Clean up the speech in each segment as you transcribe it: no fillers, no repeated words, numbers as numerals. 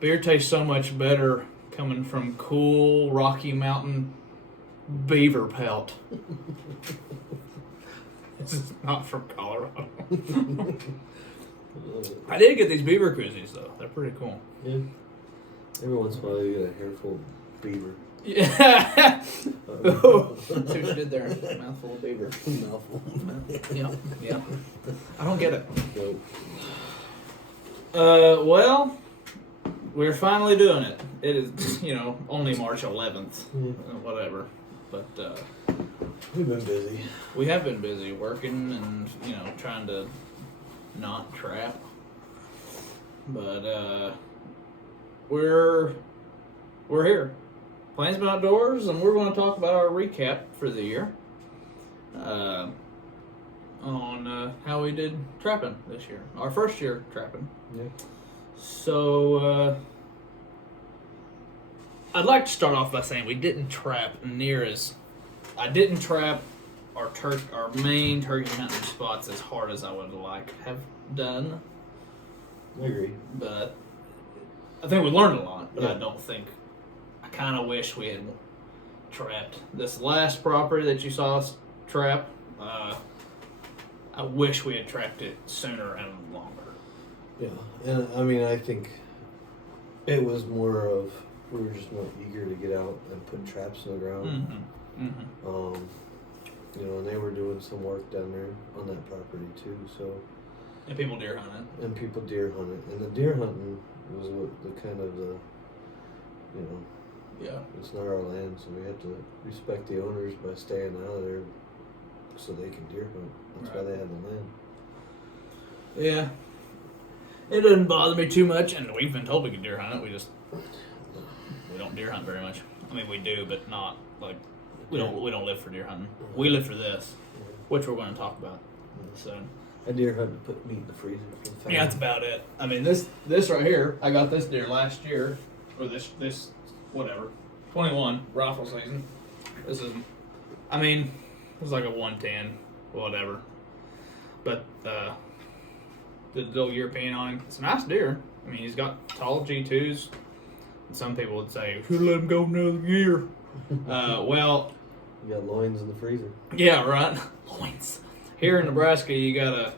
beer tastes so much better coming from cool Rocky Mountain beaver pelt. This is not from Colorado. I did get these beaver koozies though. They're pretty cool. Yeah. Every once in a while you get a hairful of beaver. Yeah. See what you did there. Mouthful of beaver. Mouthful. Yeah. Yeah. I don't get it. Nope. Well, we're finally doing it. It is, only March 11th. Whatever. But, We've been busy. we have been busy working and, trying to not trap. But, we're here. Plans Been Outdoors, and we're going to talk about our recap for the year. On how we did trapping this year. Our first year trapping. Yeah. So, I'd like to start off by saying we didn't trap near as... I didn't trap our main turkey hunting spots as hard as I would have done. I agree. But I think we learned a lot, but Yeah. I kind of wish we had trapped this last property that you saw us trap. I wish we had trapped it sooner and longer. Yeah, and I mean, I think it was more of we were just more eager to get out and put traps in the ground. And they were doing some work down there on that property too. So, And people deer hunted. and people deer hunted, and the deer hunting was what the kind of the, Yeah. it's not our land, so we have to respect the owners by staying out of there, so they can deer hunt. That's why Right. they have the land. Yeah. It doesn't bother me too much, and we've been told we can deer hunt it. We don't deer hunt very much. I mean, we do, but not like we don't live for deer hunting. We live for this, which we're going to talk about soon. A deer hunt to put meat in the freezer for the family. Yeah, that's about it. I mean, this right here, I got this deer last year, or this whatever, 21 rifle season. This is, I mean, it was like a 110, whatever. But the little European on him, it's a nice deer. I mean, he's got tall G2s. And some people would say, should let him go another year. Well, You got loins in the freezer. yeah, right. Loins. Here in Nebraska, you gotta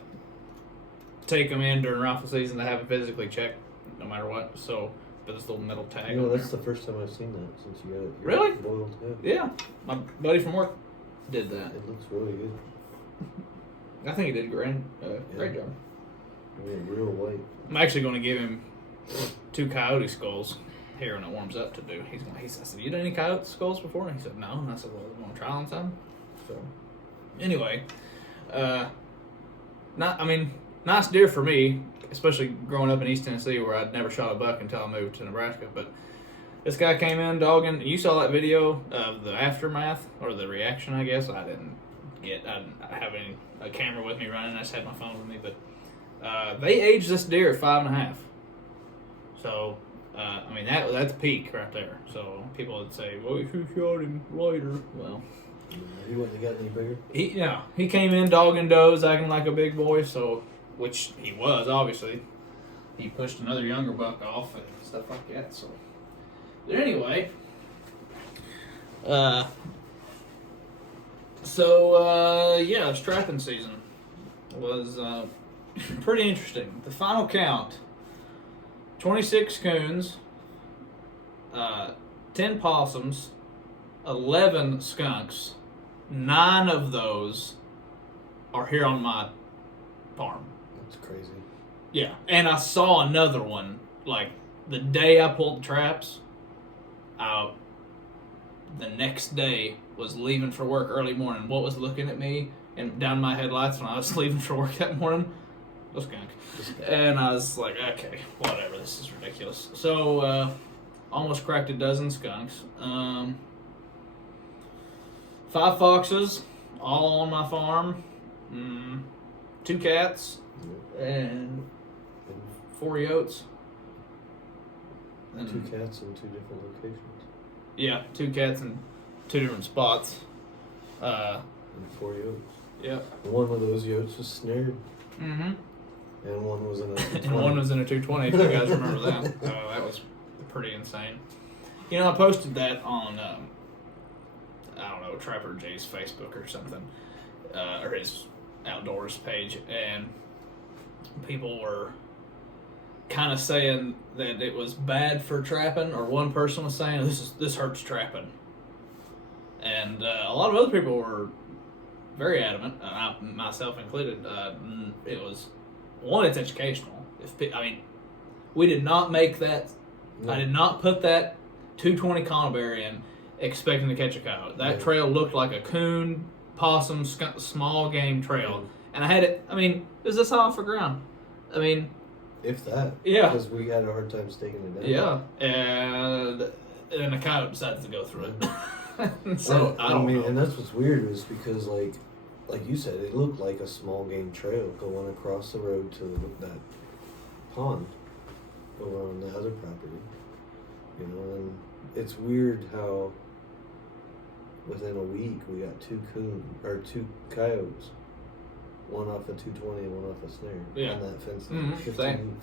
take them in during rifle season to have them physically checked, no matter what. So, but this little metal tag. You know, on that's there. the first time I've seen that since you got it. Really? Boiled. Yeah. Yeah, my buddy from work did that. It looks really good. I think he did a great job. I mean, real white. I'm actually going to give him 2 coyote skulls here when it warms up to do. I said, you done any coyote skulls before? And he said, no. And I said, well, you want to try on some? So, anyway, nice deer for me, especially growing up in East Tennessee where I'd never shot a buck until I moved to Nebraska. But this guy came in dogging. You saw that video of the aftermath, or the reaction, I guess. I didn't have a camera with me running. I just had my phone with me. But they aged this deer at 5.5. So, that's peak right there. So people would say, well, if you shot him later, well. He wouldn't have gotten any bigger? He came in dogging does, acting like a big boy, so, which he was, obviously. He pushed another younger buck off and stuff like that, so. But anyway, it's trapping season was pretty interesting. The final count, 26 coons, 10 possums, 11 skunks. 9 of those are here on my farm. That's crazy. Yeah, and I saw another one, like, the day I pulled the traps. The next day was leaving for work early morning. What was looking at me and down my headlights when I was leaving for work that morning? A skunk. And I was like, okay, whatever, this is ridiculous. So, almost cracked a dozen skunks. 5 foxes, all on my farm. 2 cats, and 4 yotes. And 2 cats in 2 different locations. Yeah, 2 cats in 2 different spots. And 4 yotes. Yep. One of those yotes was snared. Mm-hmm. And one was in a 220. And one was in a 220, if you guys remember that. That was pretty insane. You know, I posted that on I don't know, Trapper Jay's Facebook or something, or his outdoors page, and people were kind of saying that it was bad for trapping, or one person was saying this hurts trapping, and a lot of other people were very adamant, I, myself included. It was one, it's educational. We did not make that. No. I did not put that 220 conibear in expecting to catch a coyote. That trail looked like a coon, possum, small game trail, and I had it. I mean, it was this off the ground. I mean, if that. Yeah. Because we had a hard time staking it down. Yeah, and a coyote decided to go through it. So I don't know. And that's what's weird is because like you said, it looked like a small game trail going across the road to that pond over on the other property. You know, and it's weird how within a week we got two coyotes, one off a 220 and one off a snare on that fence,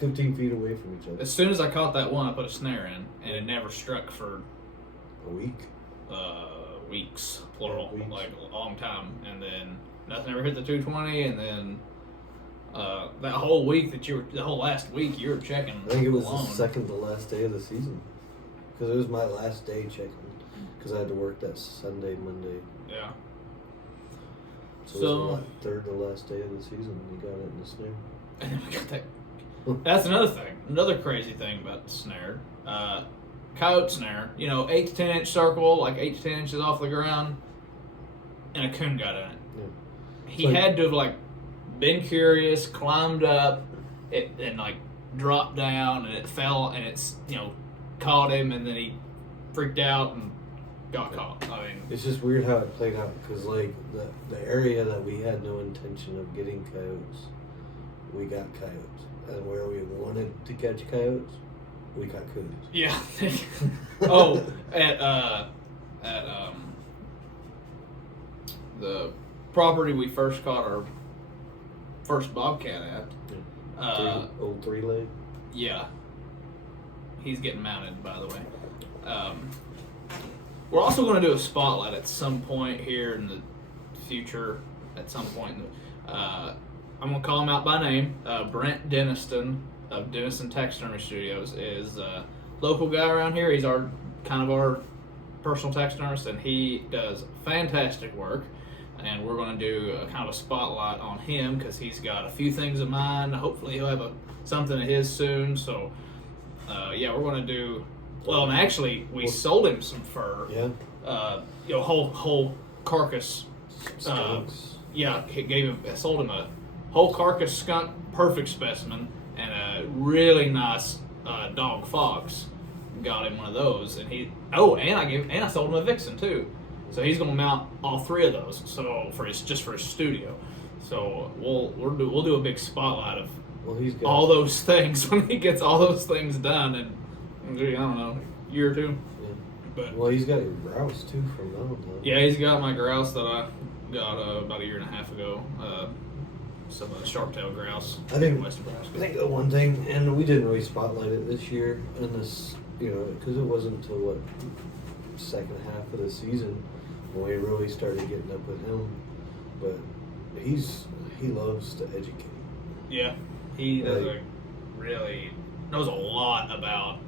15 feet away from each other. As soon as I caught that one, I put a snare in, and it never struck for a week. Weeks, plural, like a long time, and then nothing ever hit the 220, and then that whole week the whole last week you were checking. I think it was the second to last day of the season, because it was my last day checking, because I had to work that Sunday, Monday. Yeah. So it was the third to last day of the season. You got it in the snare. And then we got that. That's another thing. Another crazy thing about the snare. Coyote snare, 8 to 10 inch circle, like 8 to 10 inches off the ground, and a coon got in it. Yeah. He had to have been curious, climbed up, and dropped down, and it fell, and it's caught him, and then he freaked out and got caught. I mean, it's just weird how it played out, because the area that we had no intention of getting coyotes, we got coyotes, and where we wanted to catch coyotes, we got coons. Yeah. Oh, at the property we first caught our first bobcat at. Old 3-leg. Yeah. He's getting mounted, by the way. We're also going to do a spotlight at some point here in the future. At some point, I'm going to call him out by name. Brent Denniston of Denniston Taxidermy Studios is a local guy around here. He's our personal taxidermist, and he does fantastic work. And we're going to do a kind of a spotlight on him because he's got a few things of mine. Hopefully, he'll have something of his soon. So, we're going to do. Well, and actually, we sold him some fur. Yeah. Whole carcass. Skunks. Sold him a whole carcass skunk, perfect specimen, and a really nice dog fox. Got him one of those, and I sold him a vixen too. So he's gonna mount all three of those. So for his studio. So we'll do a big spotlight of all those things when he gets all those things done in I don't know, a year or two. Yeah. But he's got your grouse too from Valentine. Yeah, he's got my grouse that I got about a year and a half ago. Some sharp-tailed grouse. I think the one thing, and we didn't really spotlight it this year, and this, because it wasn't until second half of the season when we really started getting up with him. But he loves to educate. Yeah, he does really knows a lot about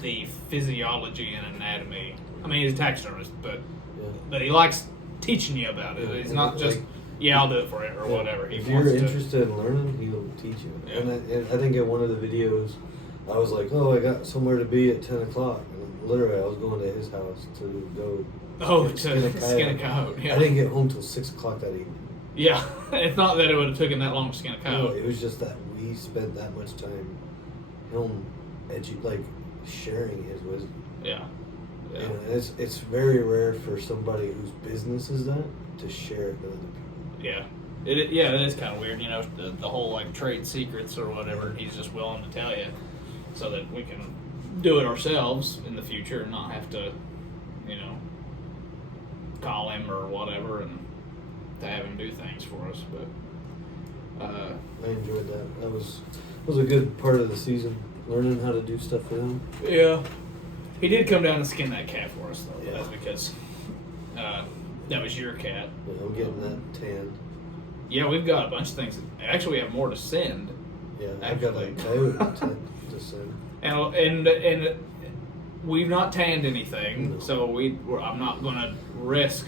the physiology and anatomy. I mean, he's a taxidermist, but he likes teaching you about it. It's not just I'll do it for you or whatever. If you're interested in learning, he'll teach you. Yeah. And I think in one of the videos, I was like, I got somewhere to be at 10 o'clock. And literally, I was going to his house to go skin a coyote. Yeah. I didn't get home till 6 o'clock that evening. Yeah, it's not that it would have taken that long to skin a coyote. No, it was just that we spent that much time sharing his wisdom. Yeah. And it's very rare for somebody whose business is that to share it with other people. Yeah. It is kind of weird, the whole trade secrets or whatever. He's just willing to tell you so that we can do it ourselves in the future and not have to, call him or whatever and to have him do things for us. But I enjoyed that. That was a good part of the season. learning how to do stuff with him. Yeah. He did come down and skin that cat for us, though. Yeah. That's because that was your cat. Yeah, I'm getting that tan. Yeah, we've got a bunch of things. Actually, we have more to send. Yeah, I've got a Actually. coyote to send. And we've not tanned anything, No. so I'm not going to risk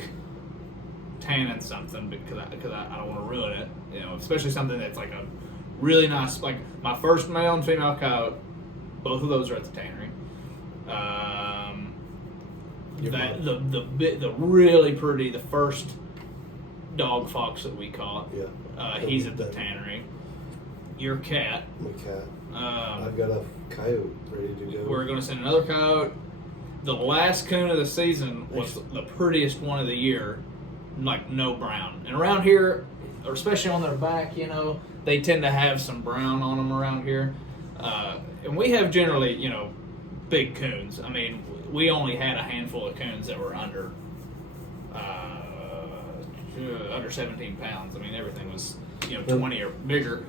tanning something because I don't want to ruin it. You know, especially something that's like a really nice, like my first male and female coyote. Both of those are at the tannery. Your That mom. the really pretty, the first dog fox that we caught. Yeah. He's at the tannery. Your cat. My cat. Um, I've got a coyote ready to go. We're going to send another coyote. The last coon of the season was the prettiest one of the year, like no brown. And around here, or especially on their back, you know, they tend to have some brown on them around here. And we have generally, you know, big coons. I mean, we only had a handful of coons that were under 17 pounds. I mean, everything was, you know, 20 or bigger.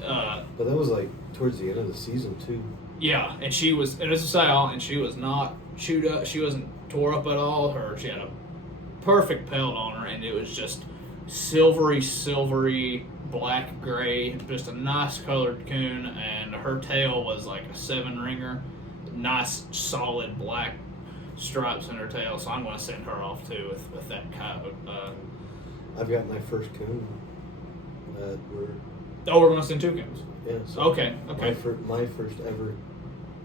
But that was like towards the end of the season too. Yeah, and she was, and it's a sow, and she was not chewed up. She wasn't tore up at all. She had a perfect pelt on her, and it was just silvery, black gray, just a nice colored coon. And her tail was like a 7-ringer, nice solid black stripes in her tail. So I'm going to send her off too with that coyote. I've got my first coon. We're We're going to send 2 coons. yeah. So Okay. My first ever.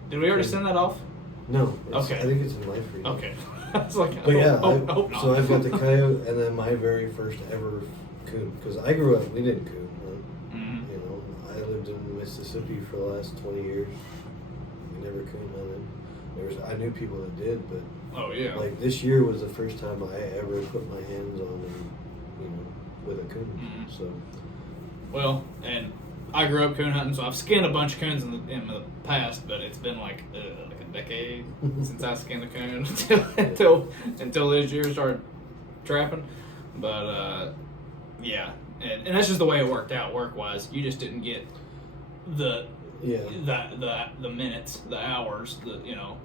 Did we already send that off? No. Okay. I think it's in life for you. Okay. I was like, But yeah, I hope not. so I've got the coyote and then my very first ever coon. Because I grew up, we didn't coon. Mhm. You know, I lived in Mississippi for the last 20 years. We never coon hunted. I knew people that did, but Oh yeah. like this year was the first time I ever put my hands on, you know, with a coon. Mhm. So Well, and I grew up coon hunting, so I've skinned a bunch of coons in the past, but it's been like a decade since I skinned a coon until this year started trapping. But yeah, and that's just the way it worked out work wise. You just didn't get the yeah. the minutes, the hours, you know,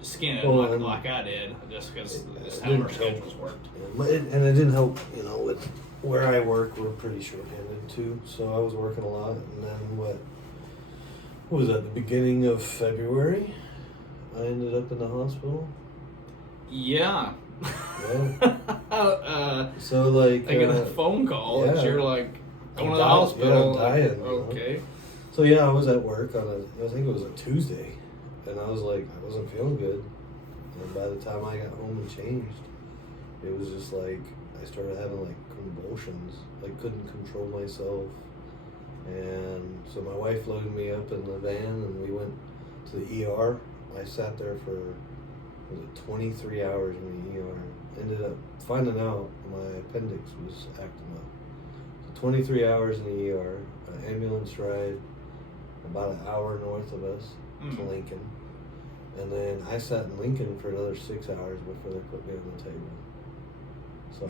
skinning Well, like I did, just because that's it how our didn't help. schedules worked. And it didn't help, you know, with where I work, we're pretty short-handed too. So I was working a lot, and then what was that? The beginning of February, I ended up in the hospital. Yeah. Yeah. So like, I get a phone call and yeah. you're like going to the I'm hospital. dying, Like, you know? okay. So yeah, I was at work on I think it was a Tuesday, and I was like, I wasn't feeling good. And by the time I got home and changed, it was just like I started having like convulsions. I couldn't control myself, and so my wife loaded me up in the van, and we went to the ER. I sat there for 23 hours in the ER. Ended up finding out my appendix was acting up. So 23 hours in the ER, an ambulance ride about an hour north of us to Lincoln. And then I sat in Lincoln for another 6 hours before they put me on the table. So,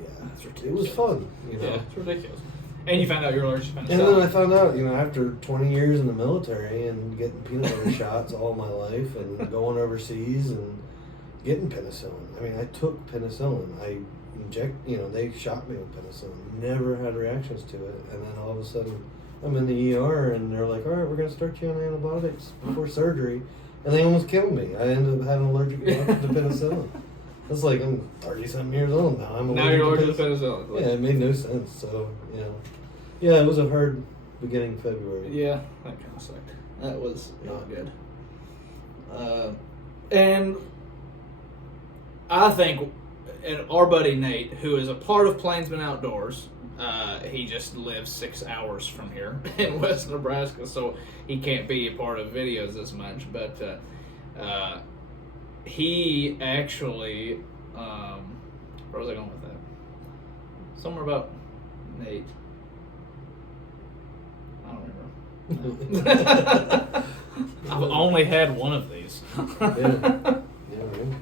yeah, That's it ridiculous. was fun, you know. Yeah, it's ridiculous. And you found out you're allergic to penicillin. And then I found out, you know, after 20 years in the military and getting peanut butter shots all my life and going overseas and getting penicillin. I mean, I took penicillin. They shot me with penicillin. Never had reactions to it. And then all of a sudden, I'm in the ER and they're like, all right, we're going to start you on antibiotics before surgery. And they almost killed me. I ended up having an allergic reaction to penicillin. It's like I'm 30-something years old now. Now you're allergic to penicillin. Yeah, it made no sense. So, you know. Yeah, it was a hard beginning of February. Yeah, that kind of sucked. That was not good. And I think, and our buddy Nate, who is a part of Plainsman Outdoors, he just lives 6 hours from here in West Nebraska, so he can't be a part of videos as much. But he actually, where was I going with that? Somewhere about Nate. I don't remember. I've only had one of these. Yeah, right.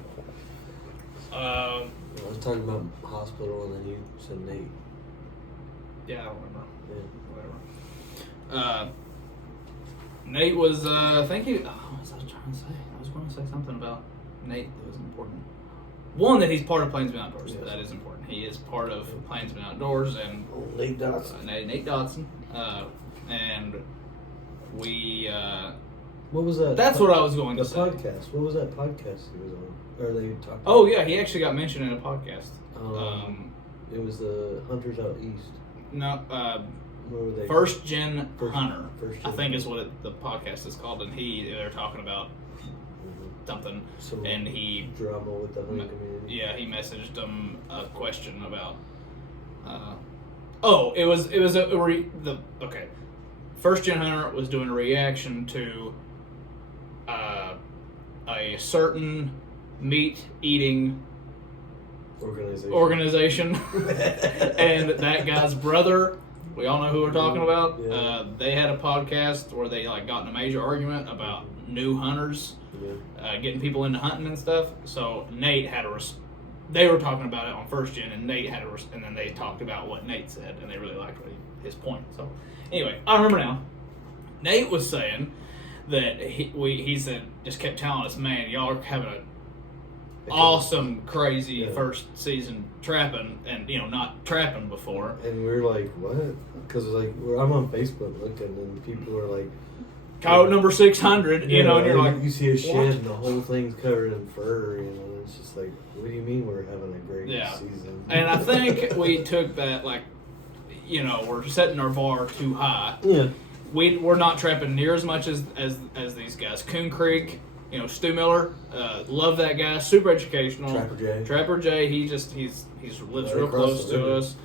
Um, I was talking about hospital, and then you said Nate. Yeah, I don't remember. Yeah. Whatever. Nate was, I think he, what was I trying to say? I was going to say something about Nate that was important. One, that he's part of Plainsman Outdoors. Yes. That is important. He is part of Plainsman Outdoors, and Nate Dotson. Nate Dotson. And we, What was that? that's what I was going The to say. podcast. What was that podcast he was on? Or they talked. Oh, yeah, he actually got mentioned in a podcast. It was the Hunters Out East. No, What were they? First Gen First- Hunter, First I Gen think is Hunter. what the podcast is called, and they're talking about something, Some and he, drama with the hunting community. yeah, he messaged them a question about, it was okay, First Gen Hunter was doing a reaction to, a certain meat eating organization, and that guy's brother. We all know who we're talking about. Yeah. They had a podcast where they got in a major argument about new hunters, Yeah. getting people into hunting and stuff. So Nate had they were talking about it on First Gen, and Nate had and then they talked about what Nate said, and they really liked his point. So anyway, I remember now. Nate was saying that he said, just kept telling us, man, y'all are having a awesome, crazy Yeah. first season trapping, and not trapping before. And we were like, what? Because I'm on Facebook looking, and people are like, Coyote number 600, and you're like, you see a shed what? and the whole thing's covered in fur, and it's just like, what do you mean we're having a great Yeah. season? And I think we took that we're setting our bar too high. Yeah. We're not trapping near as much as these guys. Coon Creek, Stu Miller, love that guy, super educational. Trapper Jay, he lives Right real across close the to river. us.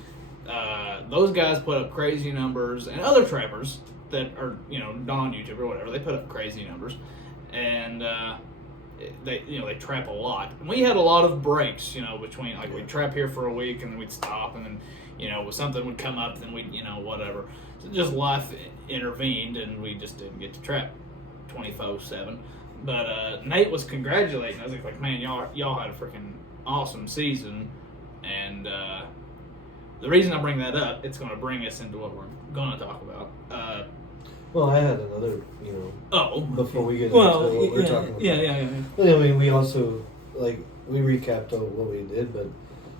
Those guys put up crazy numbers, and other trappers that are not on YouTube or whatever, they put up crazy numbers, and they trap a lot. And we had a lot of breaks, between we'd trap here for a week and then we'd stop, and then something would come up, then we'd whatever. So just life intervened, and we just didn't get to trap 24/7. But Nate was congratulating. I was like, man, y'all had a freaking awesome season, and the reason I bring that up, it's going to bring us into what we're going to talk about. Well, I had another, before we get into what we're talking about. Yeah. I mean, we also, we recapped on what we did, but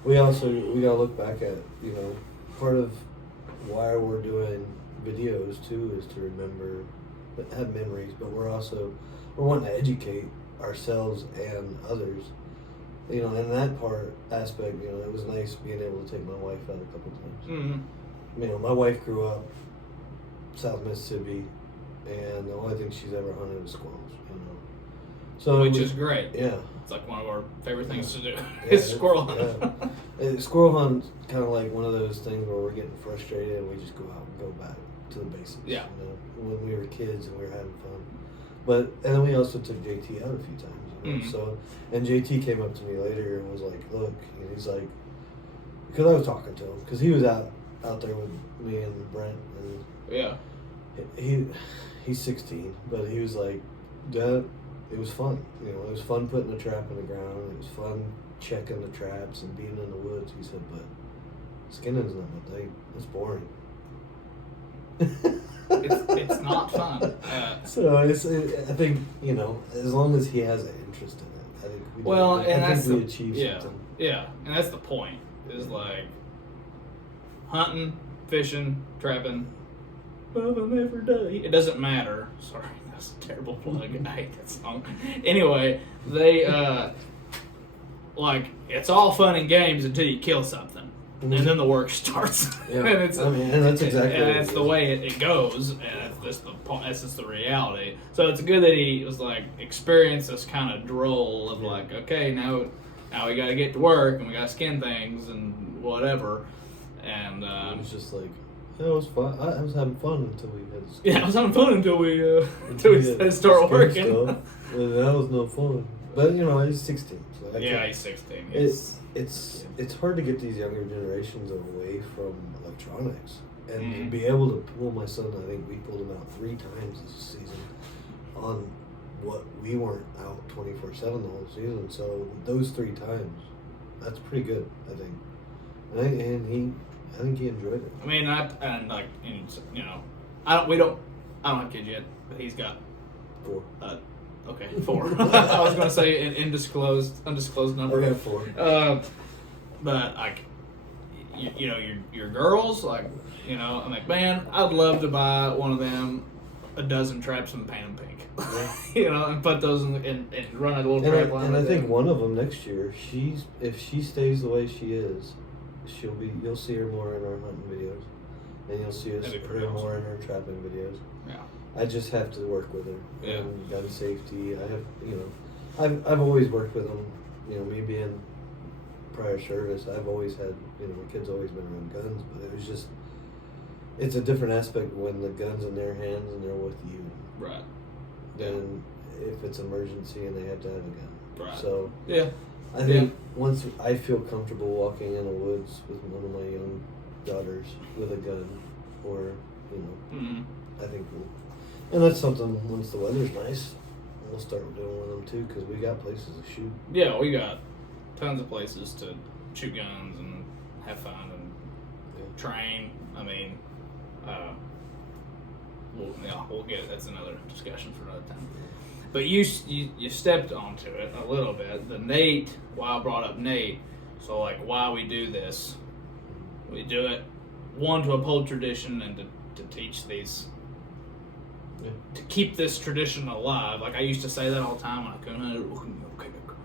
we got to look back at, part of why we're doing videos, too, is to remember, have memories, but we're wanting to educate ourselves and others. In that aspect, it was nice being able to take my wife out a couple times. Mm-hmm. My wife grew up South Mississippi, and the only thing she's ever hunted was squirrels. So Which is great. Yeah. It's like one of our favorite things to do. Yeah, is squirrel hunt. Yeah. Squirrel hunt kind of like one of those things where we're getting frustrated and we just go out and go back to the basics. Yeah. When we were kids and we were having fun. And then we also took JT out a few times. Mhm. So, and JT came up to me later and was like, look, and he's like, because I was talking to him, because he was out there with me and Brent, and Yeah. he's 16, but he was like, Dad, it was fun. It was fun putting a trap in the ground. It was fun checking the traps and being in the woods. He said, but skinning's not my thing. It's boring. It's not fun. So I think as long as he has an interest in it, I think we achieve something. Yeah, and that's the point. Is hunting, fishing, trapping. Love 'em every day. It doesn't matter. Sorry, that's a terrible plug. I hate that song. Anyway, they it's all fun and games until you kill something. Mm-hmm. And then the work starts. Yeah. and that's exactly what that's it the is. way it goes, and that's just the reality. So it's good that he was experienced this kind of droll of okay, now we got to get to work and we got to skin things and whatever, and It was just it was fun. I was having fun until we had to yeah, it was having fun until we had start skin working. stuff. And that was no fun. But he's 16. So He's 16. It's hard to get these younger generations away from electronics and Mhm. be able to pull my son. I think we pulled him out 3 times this season on what we weren't out 24/7 the whole season. So those 3 times, that's pretty good, I think. I think he enjoyed it. We don't I don't have kids yet, but he's got 4. okay 4. I was gonna say an undisclosed number. I got 4. But like, you know, your girls, like, you know, I'm like, man, I'd love to buy one of them, a dozen traps and paint them pink. Yeah. You know, and put those and run a little And trap line. I with think them. one of them next year, if she stays the way she is, you'll see her more in our hunting videos, and you'll see That'd be pretty her more awesome. in her trapping videos. Yeah. I just have to work with her. Yeah. And gun safety. I have, I've always worked with them. You know, me being prior service, I've always had, my kids always been around guns, but it was just, it's a different aspect when the gun's in their hands and they're with you. Right. Than if it's emergency and they have to have a gun. Right. So Yeah. I think once I feel comfortable walking in the woods with one of my young daughters with a gun, or Mm-hmm. I think and that's something. Once the weather's nice, we'll start doing with them too, because we got places to shoot. Yeah, we got tons of places to shoot guns and have fun and train. I mean, we'll get that's another discussion for another time. But you stepped onto it a little bit. The Nate, why I brought up Nate, so like why we do this. We do it, one, to uphold tradition and to teach these, to keep this tradition alive. Like I used to say that all the time when I couldn't,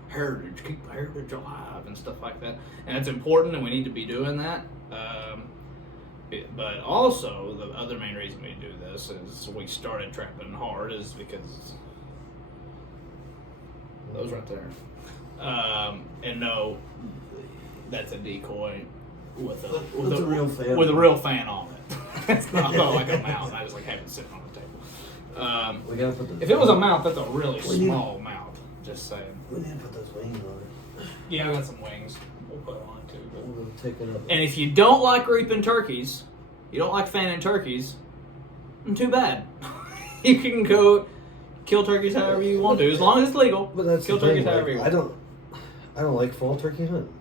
heritage, keep heritage alive and stuff like that. And it's important and we need to be doing that. But also, the other main reason we do this is we started trapping hard is because those right there. And no, that's a decoy with a real fan. with a real fan on it. It's not like a mount. I just like have it sitting on the table. We gotta put the. If it was a mount, that's a really We need- small mount. Just saying. We need to put those wings on it. Yeah, I got some wings. We'll put on it too. But. We'll take it up. And if you don't like reaping turkeys, you don't like fanning turkeys, then too bad. You can go kill turkeys however you want to, as long as it's legal. But that's kill the thing, turkeys however you like, want. I don't like fall turkey hunting.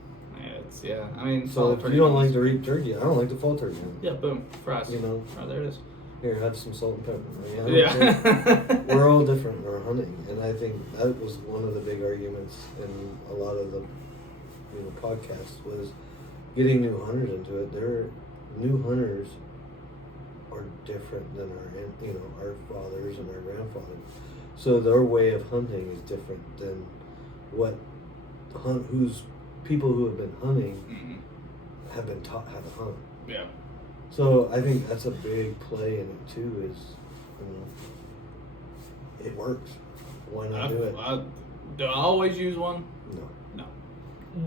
Yeah, I mean, So if turkey you don't like hunts- to reap turkey, I don't like the fall turkey hunting. yeah, boom, fries. You know, Right there it is. here, have some salt and pepper. I mean, I don't care. Yeah. We're all different in our hunting, and I think that was one of the big arguments in a lot of the podcasts was getting new hunters into it. Their new hunters are different than our fathers and our grandfathers, so their way of hunting is different than what who's people who have been hunting Mhm. have been taught how to hunt. Yeah. So I think that's a big play in it too. Is it works? Why not do it? Do I always use one? No. No.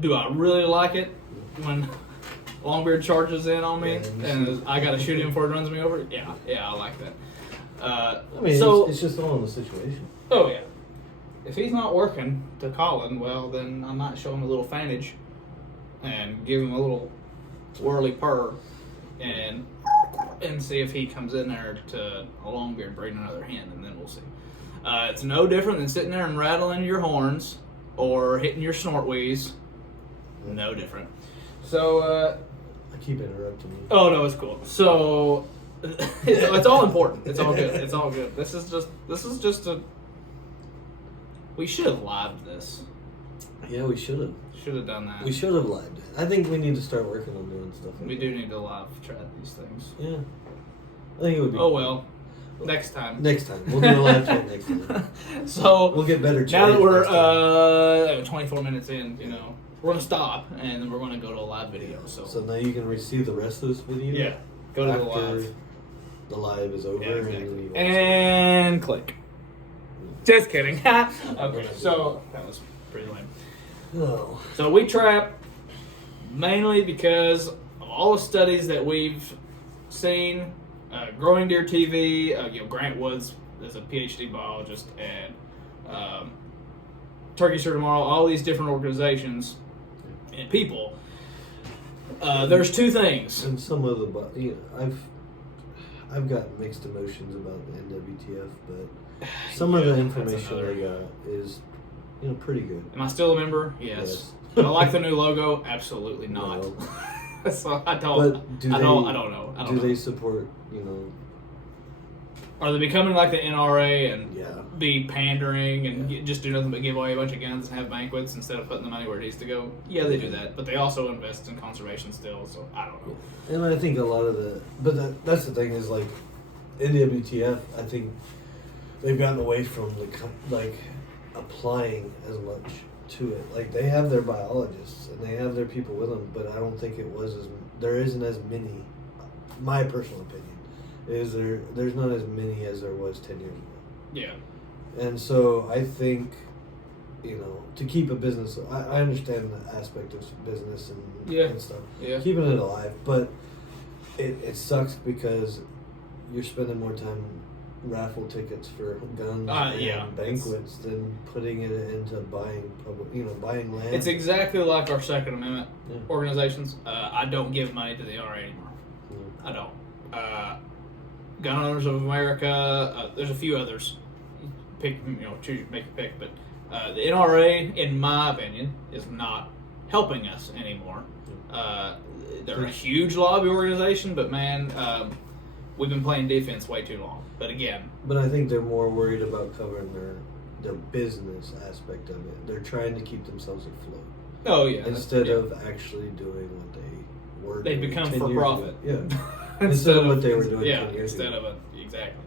Do I really like it when Longbeard charges in on me Yeah, and I gotta shoot him before it runs me over? Yeah, I like that. I mean, so it's just all in the situation. oh yeah, if he's not working to Colin, well then I might show him a little fanage and give him a little whirly purr and see if he comes in there to a Longbeard breeding another hen, and then we'll see. It's no different than sitting there and rattling your horns or hitting your snort wheeze. No different. So, I keep interrupting you. oh no, it's cool. So, it's all important. It's all good. It's all good. This is just a. We should have lived this. Yeah, we should have. Should have done that. We should have lived it. I think we need to start working on doing stuff. Like We that. do need to live try these things. Yeah. I think it would be. Oh well. Next time. Next time we'll do a live chat next time. So We'll get better. now that chairs we're next time. 24 minutes in, we're gonna stop and then we're gonna go to a live video. So now you can receive the rest of this video. yeah, go to the after live the live is over. Yeah, exactly. and you and click. Just kidding. Okay, so that was pretty lame. No. So we trap mainly because of all the studies that we've seen. Growing Deer TV, Grant Woods is a PhD biologist, and Turkey Shoot Tomorrow, all these different organizations and people. There's two things. And some of the, I've got mixed emotions about the NWTF, but some of Yeah, the that's information another- they got is, pretty good. Am I still a member? Yes. Yes. Do I like the new logo? Absolutely not. No. So I don't. But do I don't know. I do don't know. they support, Are they becoming like the NRA and Yeah. be pandering and just do nothing but give away a bunch of guns and have banquets instead of putting the money where it needs to go? Yeah, they do that, but they also invest in conservation still. So I don't know. And I think a lot of that's the thing is like, in the WTF, I think they've gotten away from like applying as much to it. Like they have their biologists and they have their people with them, but I don't think there isn't as many. My personal opinion is there's not as many as there was 10 years ago. Yeah. And so I think, to keep a business, I understand the aspect of business and stuff. Yeah. Keeping it alive, but it sucks because you're spending more time raffle tickets for guns and banquets than putting it into buying buying land. It's exactly like our Second Amendment organizations. I don't give money to the NRA anymore. I don't. Gun Owners of America. There's a few others. Pick, choose, make a pick. But the NRA, in my opinion, is not helping us anymore. They're a huge lobby organization, but man, we've been playing defense way too long. But again, I think they're more worried about covering their business aspect of it. They're trying to keep themselves afloat. Oh yeah. Instead of actually doing what they were. They doing become 10 for years profit. ago. Yeah. instead of what they were doing. 10 years instead ago. of exactly.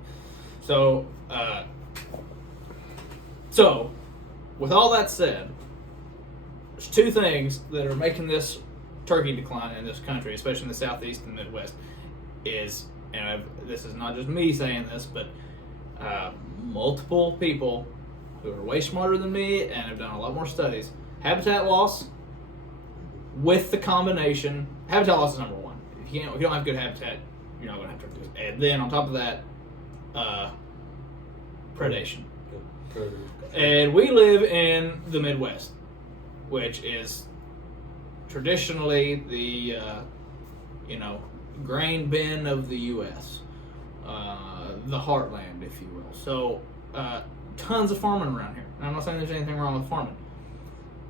So, so with all that said, there's two things that are making this turkey decline in this country, especially in the Southeast and Midwest. This is not just me saying this, but multiple people who are way smarter than me and have done a lot more studies. Habitat loss with the combination. Habitat loss is number one. If you don't have good habitat, you're not going to have turkeys. And then on top of that, predation. And we live in the Midwest, which is traditionally the grain bin of the U.S., the heartland, if you will. So, tons of farming around here. And I'm not saying there's anything wrong with farming.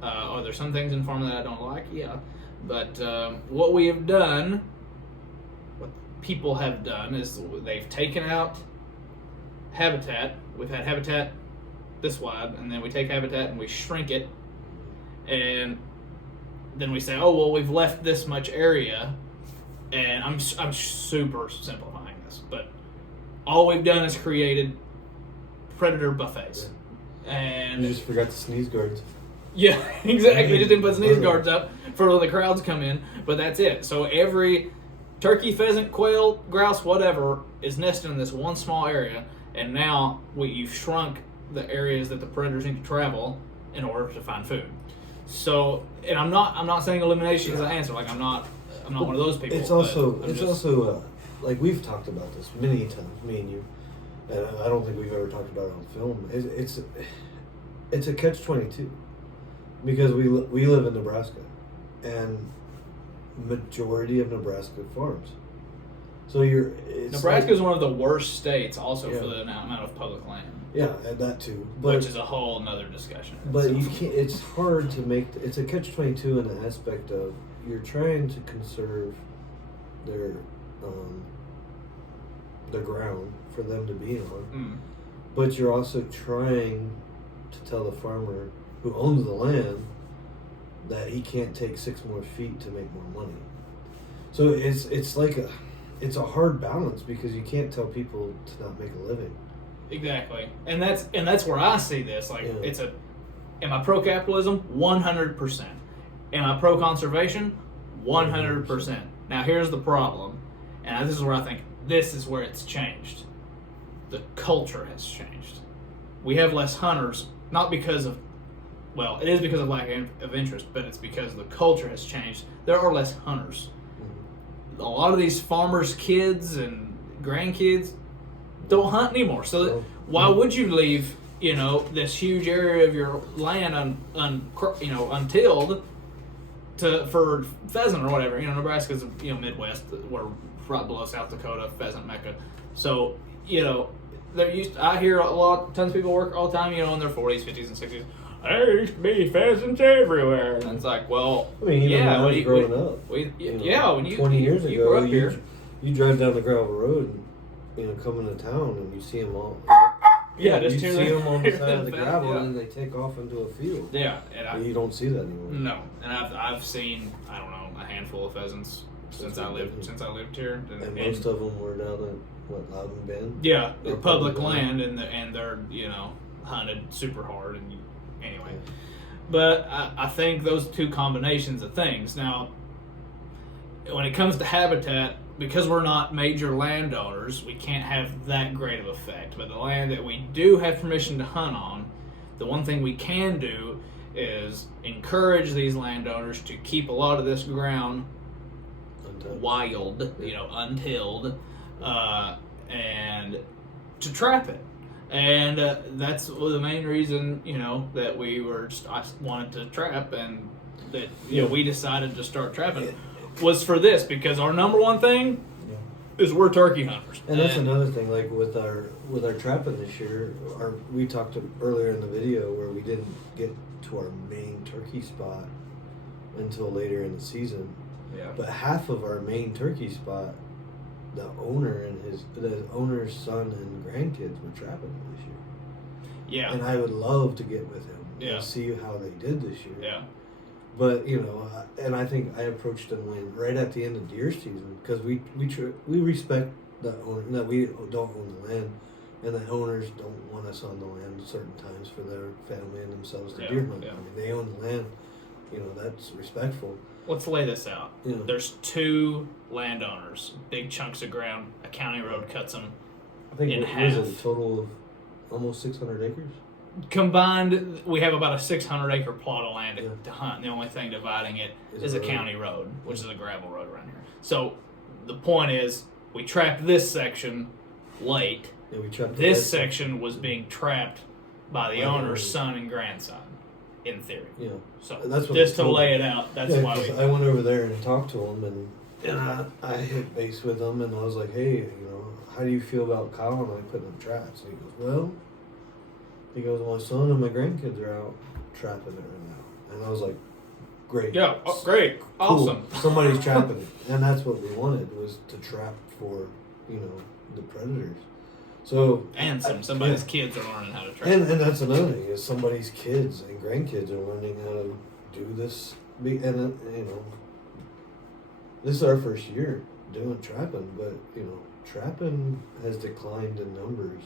Are there some things in farming that I don't like? Yeah. But what we have done, what people have done, is they've taken out habitat. We've had habitat this wide, and then we take habitat and we shrink it, and then we say, oh, well, we've left this much area, and I'm super simplifying this, but all we've done is created predator buffets. Yeah. And you just forgot the sneeze guards. Yeah, exactly. Just didn't put sneeze guards up for when the crowds come in, but that's it. So every turkey, pheasant, quail, grouse, whatever, is nested in this one small area, and now you've shrunk the areas that the predators need to travel in order to find food. So, and I'm not saying elimination is the answer. Like I'm not one of those people. It's also like we've talked about this many times, me and you, and I don't think we've ever talked about it on film. It's a catch-22 because we live in Nebraska, and majority of Nebraska farms. So Nebraska is one of the worst states, also for the amount of public land. Yeah, and that too. Which is a whole nother discussion. But you can't. It's hard to make. It's a catch-22 in the aspect of you're trying to conserve their ground for them to be on, but you're also trying to tell the farmer who owns the land that he can't take 6 more feet to make more money. So it's a hard balance because you can't tell people to not make a living. Exactly, and that's where I see this. Like, am I pro capitalism? 100%. Am I pro conservation? 100%. Now here's the problem, and this is where I think this is where it's changed. The culture has changed. We have less hunters, not because of, well, it is because of lack of interest, but it's because the culture has changed. There are less hunters. A lot of these farmers' kids and grandkids don't hunt anymore. So why would you leave, this huge area of your land untilled for pheasant or whatever? Nebraska's Midwest, we're right below South Dakota, pheasant mecca. So I hear tons of people work all the time, in their 40s, 50s, and 60s. There used to be pheasants everywhere. And it's like, well, I mean, even when I was growing up, when you 20 years you ago, grew up here. you drive down the gravel road, coming to town, and you see them all. Yeah, you just see hear them on the side of the fence, gravel, yeah. and they take off into a field. Yeah, and But you don't see that anymore. no, and I've seen, I don't know, a handful of pheasants since I lived here, And most of them were down at Loudon Bend. yeah, Or public public land, and they're hunted super hard, and anyway. But I think those two combinations of things. Now, when it comes to habitat, because we're not major landowners, we can't have that great of effect. But the land that we do have permission to hunt on, the one thing we can do is encourage these landowners to keep a lot of this ground wild, untilled, and to trap it. And that's the main reason, that I wanted to trap, and that we decided to start trapping was for this, because our number one thing is we're turkey hunters. And that's another thing, like with our trapping this year, we talked earlier in the video where we didn't get to our main turkey spot until later in the season. Yeah. But half of our main turkey spot, the owner's son and grandkids were trapping this year. Yeah. And I would love to get with him Yeah. and see how they did this year. Yeah. But and I think I approached them right at the end of deer season, because we respect the owner, that we don't own the land, and the owners don't want us on the land certain times for their family and themselves to deer hunt. Yeah. I mean, they own the land, that's respectful. Let's lay this out. Yeah. There's two landowners, big chunks of ground. A county road cuts them. I think In was half. it a total of almost 600 acres. Combined, we have about a 600-acre plot of land Yeah. to hunt. The only thing dividing it is a a road. county road, which is a gravel road around here. So the point is, we trapped this section late. Yeah, we trapped This the section was being trapped by the By the owner's owner. son and grandson, in theory. Yeah. So That's what just they to told lay me. it out, that's Yeah, why 'cause we. I went over there and talked to him, and I hit base with him, and I was like, hey, how do you feel about Kyle and I putting up traps? And he goes, my son and my grandkids are out trapping it right now. And I was like, great. Yeah, great, Cool. awesome. Somebody's trapping it. And that's what we wanted, was to trap for, the predators. So And somebody's kids are learning how to trap. and that's another thing, is somebody's kids and grandkids are learning how to do this. This is our first year doing trapping, but trapping has declined in numbers